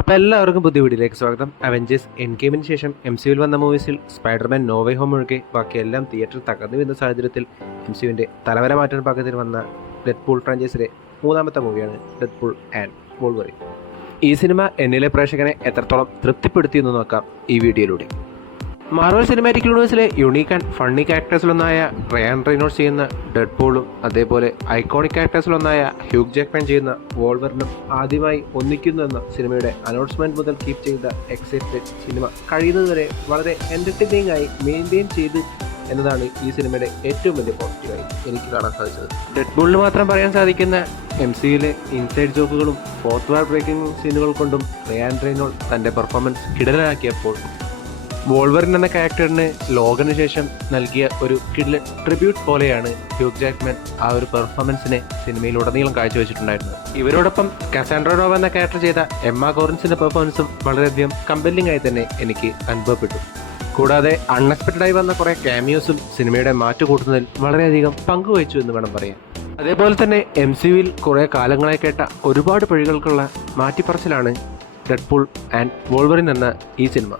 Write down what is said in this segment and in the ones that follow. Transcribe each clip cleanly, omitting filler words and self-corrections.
അപ്പോൾ എല്ലാവർക്കും പുതിയ വീഡിയോയിലേക്ക് സ്വാഗതം. അവഞ്ചേഴ്സ് എൻ ഗെയിമിന് ശേഷം MCUവിൽ വന്ന മൂവീസിൽ സ്പൈഡർമാൻ നോ വേ ഹോം ഒഴികെ ബാക്കിയെല്ലാം തിയേറ്ററിൽ തകർന്നു വരുന്ന സാഹചര്യത്തിൽ MCUവിൻ്റെ തലവര മാറ്റാൻ പാകത്തിൽ വന്ന ഡെഡ്പൂൾ ഫ്രാഞ്ചൈസിലെ മൂന്നാമത്തെ മൂവിയാണ് ഡെഡ്പൂൾ ആൻഡ് വോൾവറിൻ. ഈ സിനിമ എന്നിലെ പ്രേക്ഷകനെ എത്രത്തോളം തൃപ്തിപ്പെടുത്തിയെന്ന് നോക്കാം ഈ വീഡിയോയിലൂടെ. മാർവൽ സിനിമാറ്റിക് യൂണിവേഴ്സിലെ യുണീക്ക് ആൻഡ് ഫണ്ണി ക്യാരക്ടേഴ്സിലൊന്നായ റയാൻ റെയ്നോൾഡ്സ് ചെയ്യുന്ന ഡെഡ്പൂളും അതേപോലെ ഐക്കോണിക് ക്യാരക്ടേഴ്സിലൊന്നായ ഹ്യൂഗ് ജാക്ക്മാൻ ചെയ്യുന്ന വോൾവറിനും ആദ്യമായി ഒന്നിക്കുന്നു എന്ന സിനിമയുടെ അനൗൺസ്മെന്റ് മുതൽ കീപ്പ് ചെയ്ത എക്സൈറ്റഡ് സിനിമ കഴിയുന്നതുവരെ വളരെ എൻ്റർടൈനിങ് ആയി മെയിൻറ്റെയിൻ ചെയ്ത് എന്നതാണ് ഈ സിനിമയുടെ ഏറ്റവും വലിയ പോസിറ്റീവായി എനിക്ക് കാണാൻ സാധിച്ചത്. ഡെഡ്പൂളിന് മാത്രം പറയാൻ സാധിക്കുന്ന MCUവിലെ ഇൻസൈഡ് ജോക്കുകളും ഫോർത്ത് വാർ ബ്രേക്കിംഗ് സീനുകൾ കൊണ്ടും റയാൻ റെയ്നോൾഡ് തൻ്റെ പെർഫോമൻസ് കിടലാക്കിയപ്പോൾ വോൾവറിൻ എന്ന ക്യാരക്ടറിന് ലോഗന് ശേഷം നൽകിയ ഒരു കിഡ്ലൻ ട്രിബ്യൂട്ട് പോലെയാണ് ഹ്യൂഗ് ജാക്ക്മാൻ ആ ഒരു പെർഫോമൻസിനെ സിനിമയിലുടനീളം കാഴ്ചവെച്ചിട്ടുണ്ടായിരുന്നത്. ഇവരോടൊപ്പം കസാൻഡ്ര നോവ എന്ന ക്യാരക്ടർ ചെയ്ത എമ്മ കോറിൻസിന്റെ പെർഫോമൻസും വളരെയധികം കമ്പല്ലിംഗ് ആയി തന്നെ എനിക്ക് അനുഭവപ്പെട്ടു. കൂടാതെ അൺഎക്സ്പെക്റ്റഡായി വന്ന കുറേ ക്യാമിയോസും സിനിമയുടെ മാറ്റു കൂട്ടുന്നതിൽ വളരെയധികം പങ്കുവഹിച്ചു എന്ന് വേണം പറയാൻ. അതേപോലെ തന്നെ MCUവിൽ കുറേ കാലങ്ങളായി കേട്ട ഒരുപാട് പഴികൾക്കുള്ള മാറ്റിപ്പറച്ചിലാണ് ഡെഡ്പൂൾ ആൻഡ് വോൾവറിൻ എന്ന ഈ സിനിമ.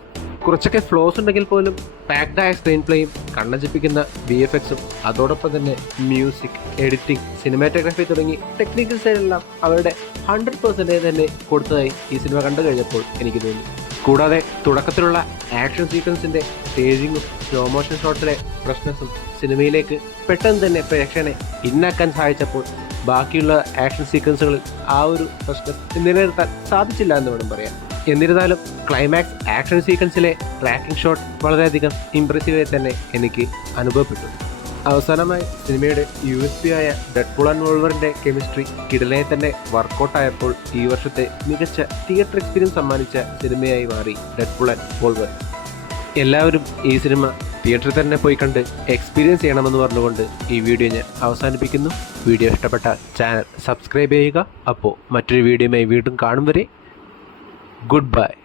കുറച്ചൊക്കെ ഫ്ലോസ് ഉണ്ടെങ്കിൽ പോലും പാക്ഡായ സ്ക്രീൻ പ്ലേയും കണ്ണഞ്ചിപ്പിക്കുന്ന VFXും അതോടൊപ്പം തന്നെ മ്യൂസിക്, എഡിറ്റിംഗ്, സിനിമാറ്റോഗ്രാഫി തുടങ്ങി ടെക്നിക്കൽ സൈഡെല്ലാം അവരുടെ 100% തന്നെ കൊടുത്തതായി ഈ സിനിമ കണ്ടു കഴിഞ്ഞപ്പോൾ എനിക്ക് തോന്നി. കൂടാതെ തുടക്കത്തിലുള്ള ആക്ഷൻ സീക്വൻസിൻ്റെ സ്റ്റേജിങ്ങും സ്ലോ മോഷൻ ഷോട്ടിലെ ഫ്രഷ്നെസ്സും സിനിമയിലേക്ക് പെട്ടെന്ന് തന്നെ പ്രേക്ഷകനെ ഇന്നാക്കാൻ സഹായിച്ചപ്പോൾ ബാക്കിയുള്ള ആക്ഷൻ സീക്വൻസുകളിൽ ആ ഒരു ഫ്രഷ്നെസ് നിലനിർത്താൻ സാധിച്ചില്ല എന്ന് വേണം പറയാൻ. എന്നിരുന്നാലും ക്ലൈമാക്സ് ആക്ഷൻ സീക്വൻസിലെ ട്രാക്കിംഗ് ഷോട്ട് വളരെയധികം ഇംപ്രസീവായി തന്നെ എനിക്ക് അനുഭവപ്പെട്ടു. അവസാനമായി സിനിമയുടെ USP ആയ ഡെഡ്പൂൾ ആൻഡ് വോൾവറിൻ്റെ കെമിസ്ട്രി കിടലായി തന്നെ വർക്കൗട്ടായപ്പോൾ ഈ വർഷത്തെ മികച്ച തിയേറ്റർ എക്സ്പീരിയൻസ് സമ്മാനിച്ച സിനിമയായി മാറി ഡെഡ്പൂൾ ആൻഡ് വോൾവറിൻ. എല്ലാവരും ഈ സിനിമ തിയേറ്ററിൽ തന്നെ പോയി കണ്ട് എക്സ്പീരിയൻസ് ചെയ്യണമെന്ന് പറഞ്ഞുകൊണ്ട് ഈ വീഡിയോ ഞാൻ അവസാനിപ്പിക്കുന്നു. വീഡിയോ ഇഷ്ടപ്പെട്ട ചാനൽ സബ്സ്ക്രൈബ് ചെയ്യുക. അപ്പോൾ മറ്റൊരു വീഡിയോയുമായി വീണ്ടും കാണും വരെ goodbye.